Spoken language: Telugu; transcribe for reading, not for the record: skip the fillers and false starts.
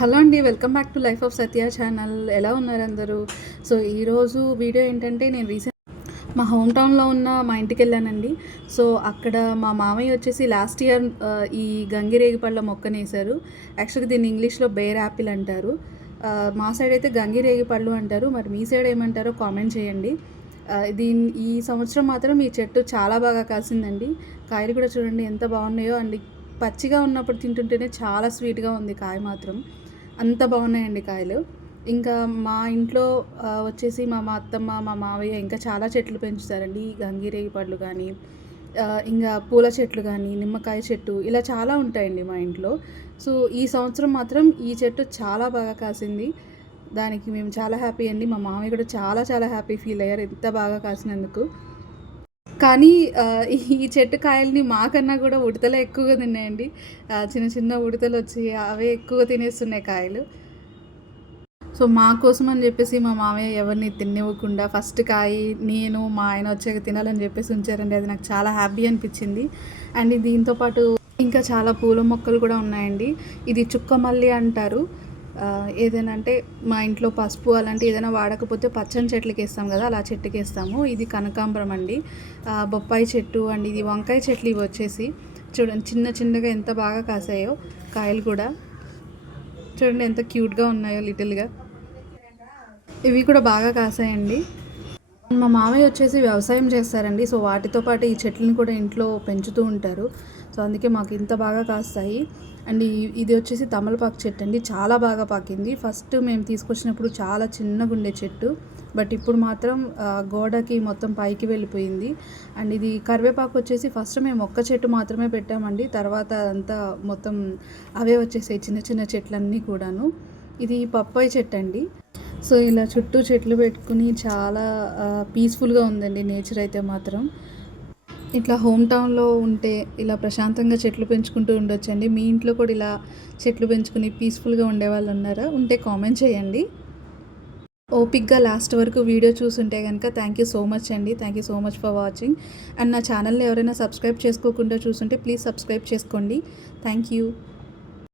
హలో అండి. Welcome back to life of Satya channel. ఎలా ఉన్నారు అందరూ? సో, ఈరోజు వీడియో ఏంటంటే నేను మా హోమ్ టౌన్‌లో ఉన్న మా ఇంటికెళ్ళానండి. సో, అక్కడ మా మామయ్య వచ్చేసి లాస్ట్ ఇయర్ ఈ గంగిరేగిపళ్ళ మొక్కనేశారు. యాక్చువల్‌గా దీన్ని ఇంగ్లీష్‌లో బేర్ యాపిల్ అంటారు. మా సైడ్ అయితే గంగిరేగిపళ్ళు అంటారు. మరి మీ సైడ్ ఏమంటారో కామెంట్ చేయండి. ఈ సంవత్సరం మాత్రం ఈ చెట్టు చాలా బాగా కాసిందండి. కాయలు కూడా చూడండి ఎంత బాగున్నాయో అండి. పచ్చిగా ఉన్నప్పుడు తింటుంటేనే చాలా స్వీట్‌గా ఉంది కాయ మాత్రం. అంత బాగున్నాయండి కాయలు. ఇంకా మా ఇంట్లో వచ్చేసి మా అత్తమ్మ, మా మావయ్య ఇంకా చాలా చెట్లు పెంచుతారండి. గంగిరేగి పళ్ళు కానీ, ఇంగా పూల చెట్లు కానీ, నిమ్మకాయ చెట్టు ఇలా చాలా ఉంటాయండి మా ఇంట్లో. సో, ఈ సంవత్సరం మాత్రం ఈ చెట్టు చాలా బాగా కాసింది. దానికి మేము చాలా హ్యాపీ అండి. మా మామయ్య కూడా చాలా చాలా హ్యాపీ ఫీల్ అయ్యారు ఇంత బాగా కాసినందుకు. కానీ ఈ చెట్టు కాయల్ని మాకన్నా కూడా ఉడతలే ఎక్కువగా తిన్నాయండి. చిన్న చిన్న ఉడతలొచ్చి అవే ఎక్కువ తినేస్తున్నాయి కాయలు. సో, మా కోసం అని చెప్పేసి మా మామయ్య ఎవరిని తిననివ్వకుండా ఫస్ట్ కాయ నేను, మా ఆయన వచ్చాక తినాలని చెప్పేసి ఉంచారండి. అది నాకు చాలా హ్యాపీ అనిపించింది. అండ్ దీంతో పాటు ఇంకా చాలా పూల మొక్కలు కూడా ఉన్నాయండి. ఇది చుక్కమల్లి అంటారు. ఏదైనా అంటే మా ఇంట్లో పసుపు అలాంటివి ఏదైనా వాడకపోతే పచ్చని చెట్లకేస్తాం కదా, అలా చెట్టుకేస్తాము. ఇది కనకాంబరం అండి. బొప్పాయి చెట్టు అండ్ ఇది వంకాయ చెట్లు ఇవి వచ్చేసి చూడండి చిన్న చిన్నగా ఎంత బాగా కాసాయో కాయలు కూడా. చూడండి ఎంత క్యూట్గా ఉన్నాయో లిటిల్గా. ఇవి కూడా బాగా కాసాయండి. మా మామయ్య వచ్చేసి వ్యవసాయం చేస్తారండి. సో, వాటితో పాటు ఈ చెట్లను కూడా ఇంట్లో పెంచుతూ ఉంటారు. సో, అందుకే మాకు ఇంత బాగా కాస్తాయి. అండ్ ఇది వచ్చేసి తమలపాకు చెట్టు అండి. చాలా బాగా పాకింది. ఫస్ట్ మేము తీసుకొచ్చినప్పుడు చాలా చిన్నగుండే చెట్టు. బట్ ఇప్పుడు మాత్రం గోడకి మొత్తం పైకి వెళ్ళిపోయింది. అండ్ ఇది కరివేపాకు వచ్చేసి ఫస్ట్ మేము ఒక్క చెట్టు మాత్రమే పెట్టామండి. తర్వాత అంతా మొత్తం అవే వచ్చేసాయి చిన్న చిన్న చెట్లన్నీ కూడాను. ఇది పప్పాయి చెట్టు అండి. సో, ఇలా చుట్టూ చెట్లు పెట్టుకుని చాలా పీస్ఫుల్గా ఉందండి నేచర్ అయితే మాత్రం. ఇట్లా హోమ్ టౌన్లో ఉంటే ఇలా ప్రశాంతంగా చెట్లు పెంచుకుంటూ ఉండొచ్చండి. మీ ఇంట్లో కూడా ఇలా చెట్లు పెంచుకుని పీస్ఫుల్గా ఉండేవాళ్ళు ఉన్నారా? ఉంటే కామెంట్ చేయండి. ఓపిక్గా లాస్ట్ వరకు వీడియో చూసుంటే కనుక థ్యాంక్ యూ సో మచ్ అండి. Thank you so much for watching. And నా ఛానల్ని ఎవరైనా సబ్స్క్రైబ్ చేసుకోకుండా చూసుంటే ప్లీజ్ సబ్స్క్రైబ్ చేసుకోండి. Thank you.